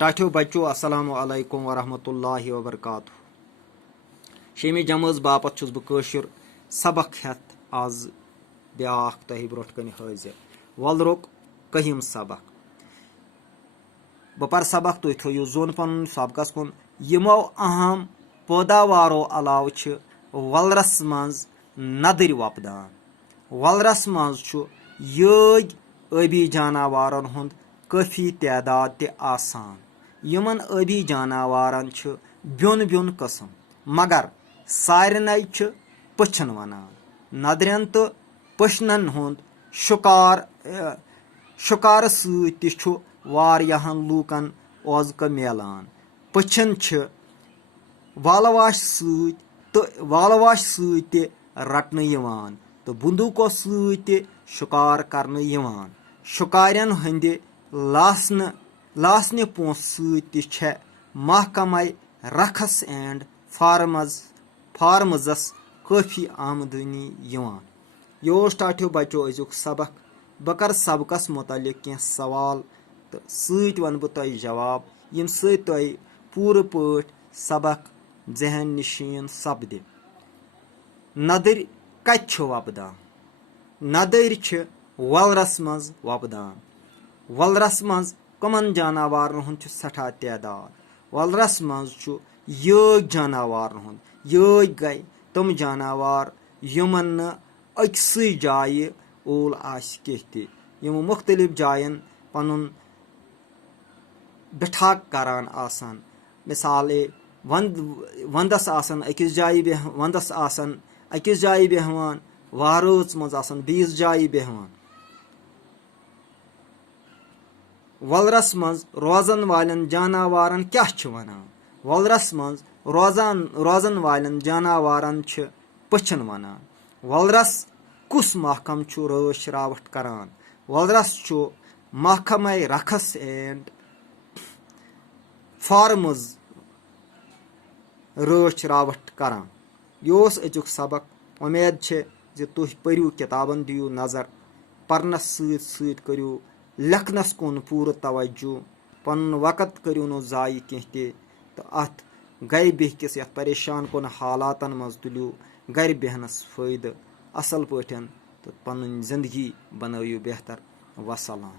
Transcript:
टाठियो बच्चों अस्सलामु अलैकुम वरहमतुल्लाहि वबरकातुहू। शेमी जमज बापत छुस बह कशुर सबक हेत आज ब्याख तह ब्रोट कन हाजिर। वल रुक कहिम सबक बह पर सबक तुह थो जोन पन सबकस कुन। यमो अहम पैदावारो अलाव वलरस मज नदर वपदान। वलरस मज येग आबी जानवरन हुंद काफी तादाद ते आसान। यमन आबी जानवरन ब्योन ब्योन कस्म मगर सारनई पछन वनान। नदरन तो पछनन हुंद शुकार सती वारियाहन लूकन ओजक मिलान। पछन वालवाश सती रटन यवान तो बंदूकों सती शिकार करने यवान। शिकारियन हंदे लासने पोंस सती महकमा रखस एंड फार्मजस काफी आमदनी यवान। यह टाठियो बच्चों अजुक सबक। बह कर सबकस मुतलिक कह सवाल तो सत वन बह तुह जवाब यम सत तुह पूर पट सबक जहन नशीन सपदि। नदर कत वपदान? नदर वलरस मज वपदान। वलरस मज कमन जानवरन हुंद सठा तादाद। वलरस मज येग जानवरन हुंद। येग गई तम जानवर यमन न अकसई जाय ओल आस कह ते यम मुख्तलिफ जायन पनुन बिठाक करान आसान। मिसाल वंदस आसन अकिस जाय बेहवान वहरोच मज आसन बीस जाय बेहवान। वलरस मज रोजन वालन जानवरन क्या वनान? वलरस मज रोजन वालन जानवरन पछन वनान। वलरस कुस महकम रच रावट करान? वलरस महकमा रखस एंड फार्मज रच रावट करान। यह अजुक सबक। उम्मीद जे तुह पढ़ू किताबन दियो नजर परनस सत करू लेखनस कुन पूर तवज्जो। पन वक़्त करू नो जाय कह तो अत गर बिहकिस यथ परेशान कुन हालातन मज तुलियो गर बेहनस फायद असल पठन तो पन जिंदगी बनयु बेहतर। वसलाम।